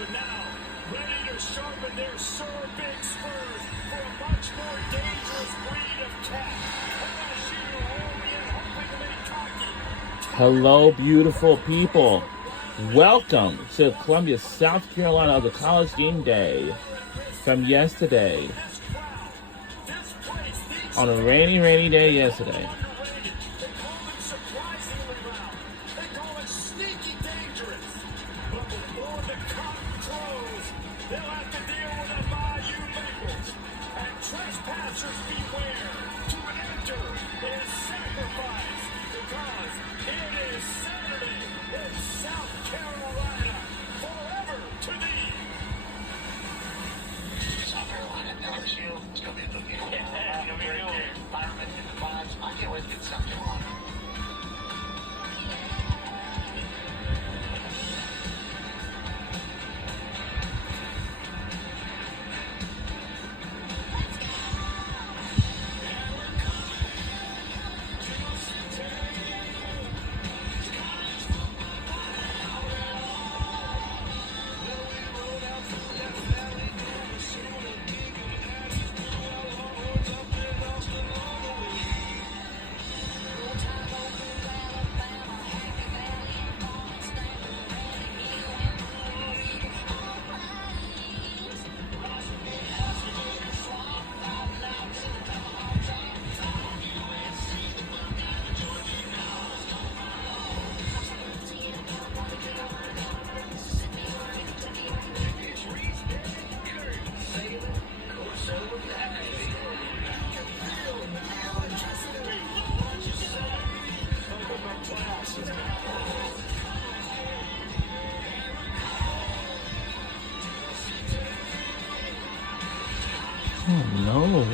but now ready to sharpen their sore big spurs for a much more dangerous breed of cat. LSU only and hopingly cocky. Hello, beautiful people. Welcome to Columbia, South Carolina, the college game day from yesterday. On a rainy day yesterday. Oh no.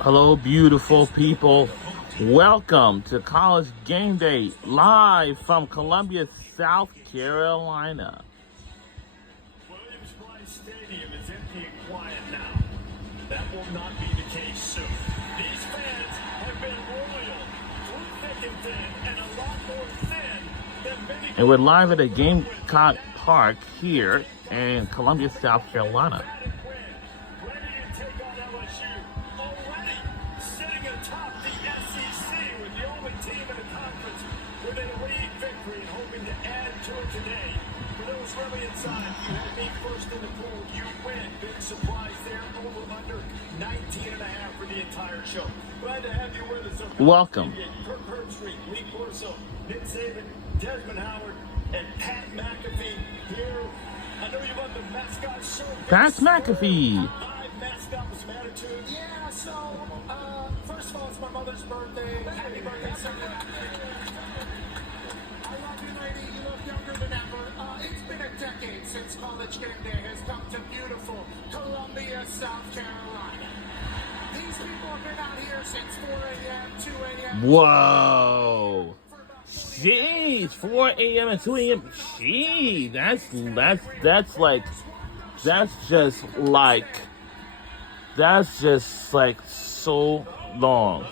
Hello, beautiful people. Welcome to College Game Day, live from Columbia, South Carolina. Williams-Brice Stadium is empty and quiet now. That will not be the case soon. These fans have been royal, through thick and thin, and a lot more thin than many. And we're live at a Gamecock Park here in Columbia, South Carolina. Welcome. Kirk Herbstreit, Lee Corso, Nick Saban, Desmond Howard, and Pat McAfee here. I know you love the mascot show. Pat McAfee. Live mascot with some attitude. Yeah, so, first of all, it's my mother's birthday. Happy birthday, Sunday. I love you, lady. You look younger than ever. It's been a decade since College Game Day has come to beautiful Columbia, South Carolina. These people have been out here since 4 a.m., 2 a.m. Whoa. Jeez, 4 a.m. and 2 a.m. Gee, that's just like so long.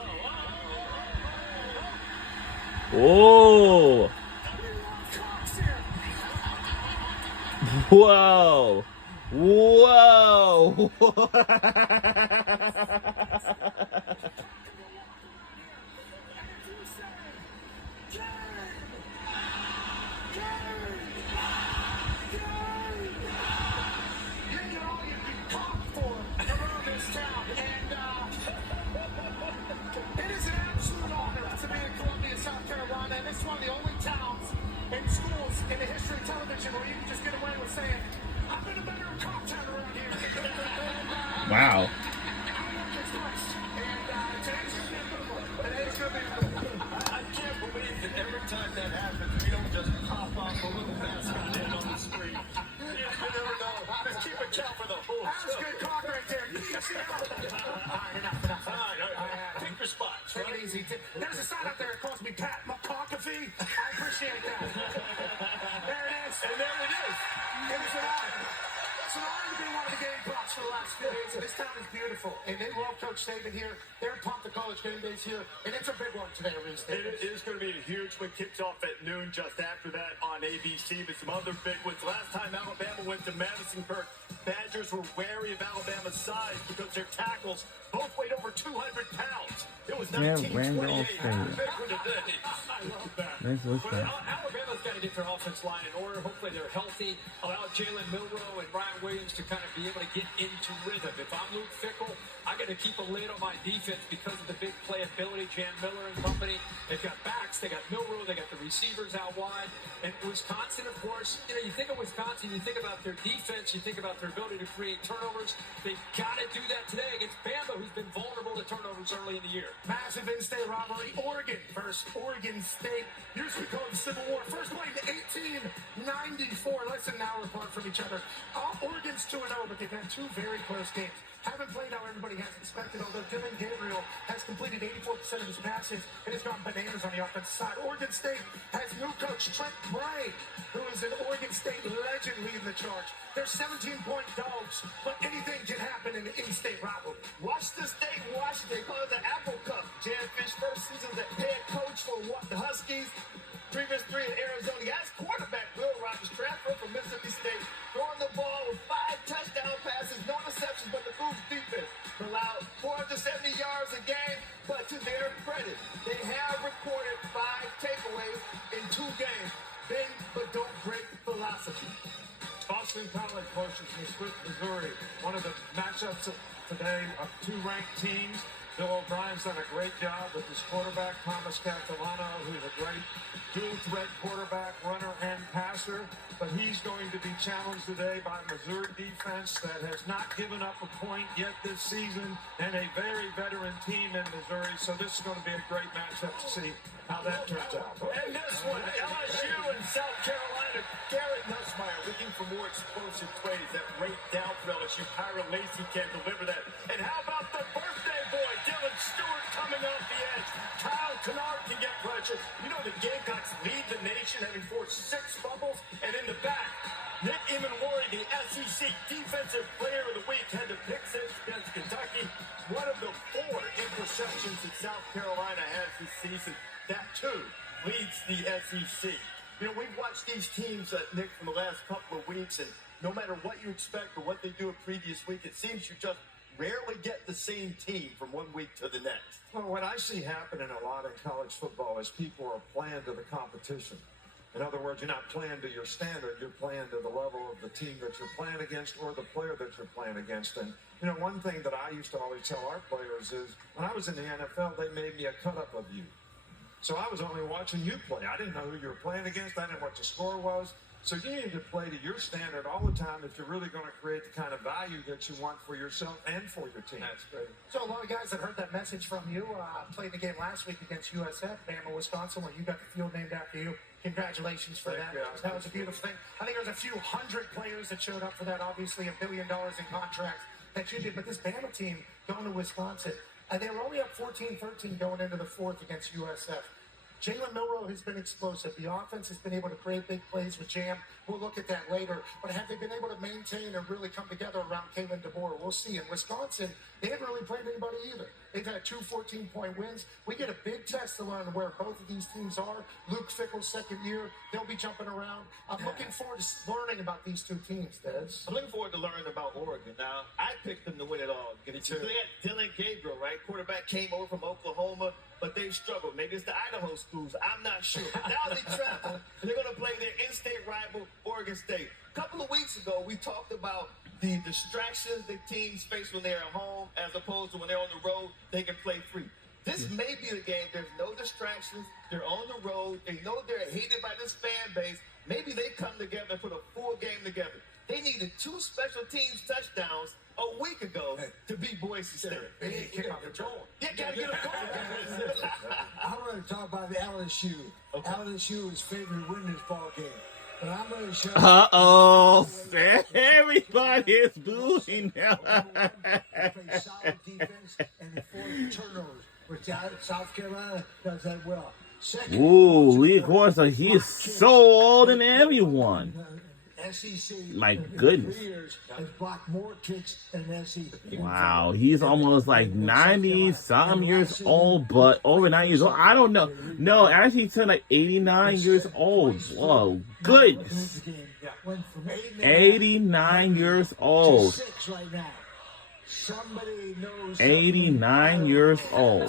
Oh. Whoa. Whoa. Wow. tell for the whole That was show. good talk right there. You see how? All right, enough. All right. Pick your spots, Take it right? easy. There's a sign up there that calls me Pat McConkey. I appreciate that. There it is. And there it is. It was an honor. It's an honor to be one of the game props for the last few days. And this town is beautiful. And they love Coach Saban here. They're pumped the college game days here. And it's a big one today, Reese. It is going to be a huge one. Kicks off at noon just after that on ABC. But some other big ones. Last time Alabama went to Madison Kirk, Badgers were wary of Alabama's size because their tackles both weighed over 200 pounds. It was Yeah, 1928. Randolph Big one today. I love that. Nice look Well, there. Alabama's got to get their offense line in order. Hopefully they're healthy. Allow Jalen Milroe and Ryan Williams to kind of be able to get into rhythm. If I'm Luke Fickell, I got to keep a lid on my defense because of the big playability. Jan Miller and company. They've got backs. They got Milroe. They got the receivers out wide. And Wisconsin, of course, you think of Wisconsin, you think about their defense, you think about their ability to create turnovers. They've got to do that today against Bama, who's been vulnerable to turnovers early in the year. Massive in-state rivalry. Oregon versus Oregon State. Used to be called the Civil War. First played in 1894. Less than an hour apart from each other. Oregon's 2-0, but they've had two very close games. Haven't played how everybody has expected, although Dylan Gabriel has completed 84% of his passes and has gone bananas on the offensive side. Oregon State has new coach Trent Bray, who is an Oregon State legend leading the charge. They're 17-point dogs, but anything can happen in the in-state rivalry. Washington State, Washington, call it the Apple Cup. Jan Fish first season as the head coach for the Huskies. Previous three in Arizona. He has quarterback Will Rogers, transfer from Mississippi State, throwing the ball with 5 touchdown passes, no interceptions, but the Cougs defense allowed 470 yards a game. But to their credit, they have recorded 5 takeaways in 2 games. Bend but don't break philosophy. Boston College versus Swift, Missouri. One of the matchups today of 2 ranked teams. Bill O'Brien's done a great job with his quarterback, Thomas Catalano, who's a great dual-threat quarterback, runner, and passer. But he's going to be challenged today by Missouri defense that has not given up a point yet this season, and a very veteran team in Missouri. So this is going to be a great matchup to see how that turns out. And this one, LSU and South Carolina. Garrett Nussmeier looking for more explosive plays that rate down for LSU. Kyra Lacey can't deliver that. And how about the birthday boy, Dylan Stewart, coming off the edge? Kyle Kennard can get pressure. You know the Gamecocks lead the nation, having forced 6 fumbles. And in the back, Nick Emanwari, the SEC Defensive Player of the Week, had to pick 6 against Kentucky. One of the 4 interceptions that South Carolina has this season. That, too, leads the SEC. You know, we've watched these teams, Nick, from the last couple of weeks, and no matter what you expect or what they do a previous week, it seems you just rarely get the same team from one week to the next. Well, what I see happening a lot in college football is people are playing to the competition. In other words, you're not playing to your standard, you're playing to the level of the team that you're playing against or the player that you're playing against. And, you know, one thing that I used to always tell our players is when I was in the NFL, they made me a cut-up of you. So I was only watching you play. I didn't know who you were playing against. I didn't know what the score was. So you need to play to your standard all the time if you're really going to create the kind of value that you want for yourself and for your team. That's great. So a lot of guys that heard that message from you played the game last week against USF, Bama, Wisconsin, where you got the field named after you. Congratulations for that. you. That was a beautiful thing. I think there was a few hundred players that showed up for that. Obviously, $1 billion in contracts that you did. But this Bama team going to Wisconsin, they were only up 14-13 going into the 4th against USF. Jalen Milroe has been explosive. The offense has been able to create big plays with Jam. We'll look at that later. But have they been able to maintain and really come together around Kalen DeBoer? We'll see. In Wisconsin, they haven't really played anybody either. They've had 2 14-point wins. We get a big test to learn where both of these teams are. Luke Fickell's second year. They'll be jumping around. I'm looking forward to learning about these 2 teams, Des. I'm looking forward to learning about Oregon. Now, I picked them to win it all. They had Dylan Gabriel, right? Quarterback came over from Oklahoma, but they've struggled. Maybe it's the Idaho schools. I'm not sure. But now they travel, and they're going to play their in-state rival, Oregon State. A couple of weeks ago, we talked about the distractions that teams face when they're at home as opposed to when they're on the road, they can play free. This may be the game. There's no distractions. They're on the road. They know they're hated by this fan base. Maybe they come together and put a full game together. They needed 2 special teams touchdowns a week ago to beat Boise State. They need to kick off the goal. Yeah, gotta get a goal. I want to talk about the LSU. Okay. LSU is favored to win this ball game. But I'm going to show Uh-oh. Everybody is booing now. they play solid defense and they force turnovers, which South Carolina does that well. Second, Ooh, Lee Corso, he is so older than everyone. SEC. My in goodness. 3 years has blocked more kicks than SEC. Wow, he's almost like 90-some years old, but over 90 years old. I don't know. No, actually, he turned like 89 years old. Whoa, goodness. Went from 89 years to old. 6 right now. Somebody knows. 89 years old.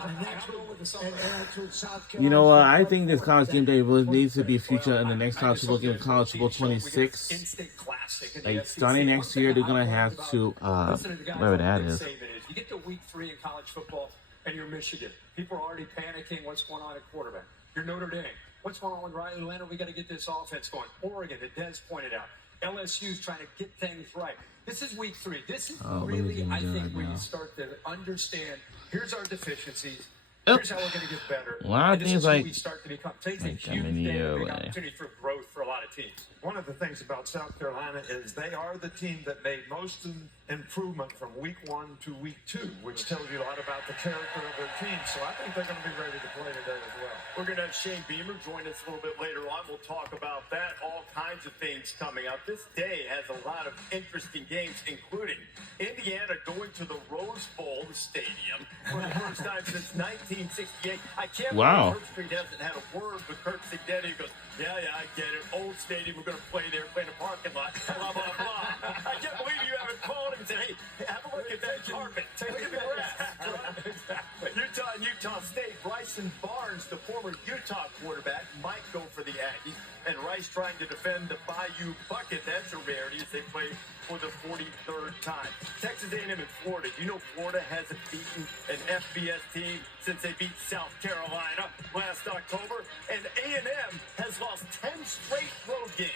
And that's what South You know what? Carolina's I think this college game day needs to be featured in the next college football game, College Football 26. In-state classic in the Like, SEC. starting next year, they're gonna have to, Listen to the guys wherever like that Nick is. Saban You get to week 3 in college football, and you're Michigan. People are already panicking. What's going on at quarterback? You're Notre Dame. What's going on with Riley Leonard? We got to get this offense going. Oregon, that Des pointed out. LSU's trying to get things right. This is week 3. This is really, I think, where you start to understand. Here's our deficiencies. Here's how we're going to get better. Well, I And think this is like- who we start to become. Today's a like huge a day, year a big away. opportunity for growth for a lot of teams. One of the things about South Carolina is they are the team that made most improvement from week 1 to week 2, which tells you a lot about the character of their team. So I think they're going to be ready to play today as well. We're going to have Shane Beamer join us a little bit later on. We'll talk about that, all kinds of things coming up. This day has a lot of interesting games, including Indiana going to the Rose Bowl stadium for the first time since 1968. I can't Wow. believe Kirk Street hasn't had a word with Kirk Cignetti. He goes, yeah, I get it. Old stadium, we're going to play there, play in a parking lot, blah, blah, blah. I can't believe you haven't called him and said, hey, have a look at that carpet. Look at the grass. Exactly. Utah and Utah State. Bryson Barnes, the former Utah quarterback, might go for the Aggies. And Rice trying to defend the Bayou Bucket. That's a rarity as they play for the 43rd time. Texas A&M and Florida. You know Florida hasn't beaten an FBS team since they beat South Carolina last October. And A&M has lost 10 straight road games.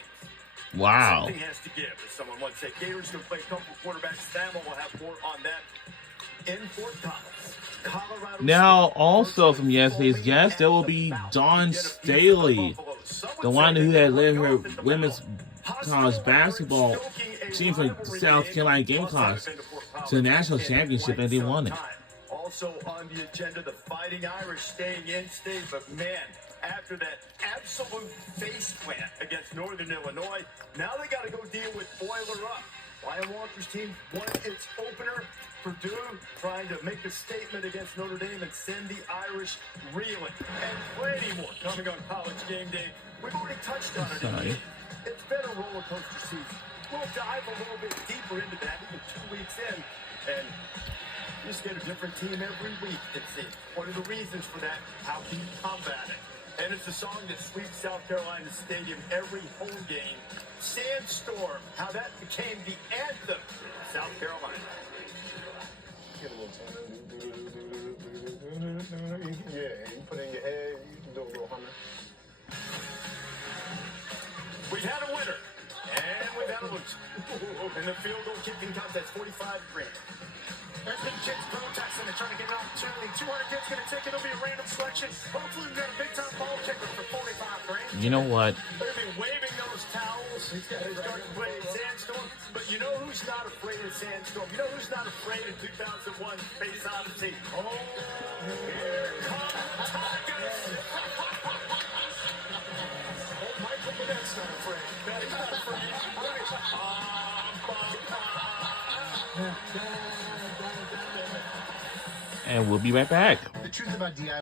Wow. Something has to give, as someone once said. Gators going to play a couple quarterbacks. Samuel will have more on that in Fort Collins. Colorado Now, State also from yesterday's guest, there will be Dawn Staley, the one who had led her women's college basketball team from South Carolina Gamecocks to the national championship, and they won it. Also on the agenda, the Fighting Irish staying in state, but man, after that absolute face plant against Northern Illinois, now they got to go deal with Boiler Up. Ryan Walker's team won its opener. Purdue trying to make a statement against Notre Dame and send the Irish reeling. And plenty more coming on College Game Day. We've already touched on it. Sorry. It's been a roller coaster season. We'll dive a little bit deeper into that even 2 weeks in. And you just get a different team every week, it seems. What are the reasons for that? How can you combat it? And it's a song that sweeps South Carolina Stadium every home game. Sandstorm, how that became the anthem of South Carolina. Yeah, you put it in your head, you can do a little humming. We've had a winner, and we've had a loser. In the field goal kicking contest, 45-3. There's been kids protesting and trying to get an opportunity. 200 kids going to take it. It'll be a random selection. Hopefully, we've got a big-time ball kicker for 45 grand. You know what? They're going to be waving those towels. They start to play Sandstorm. But you know who's not afraid of Sandstorm? You know who's not afraid of 2001 Space Odyssey? Oh, here come Tigers! Oh, Michael Bennett's not afraid. No, he's not afraid. And we'll be right back. The truth about DIY.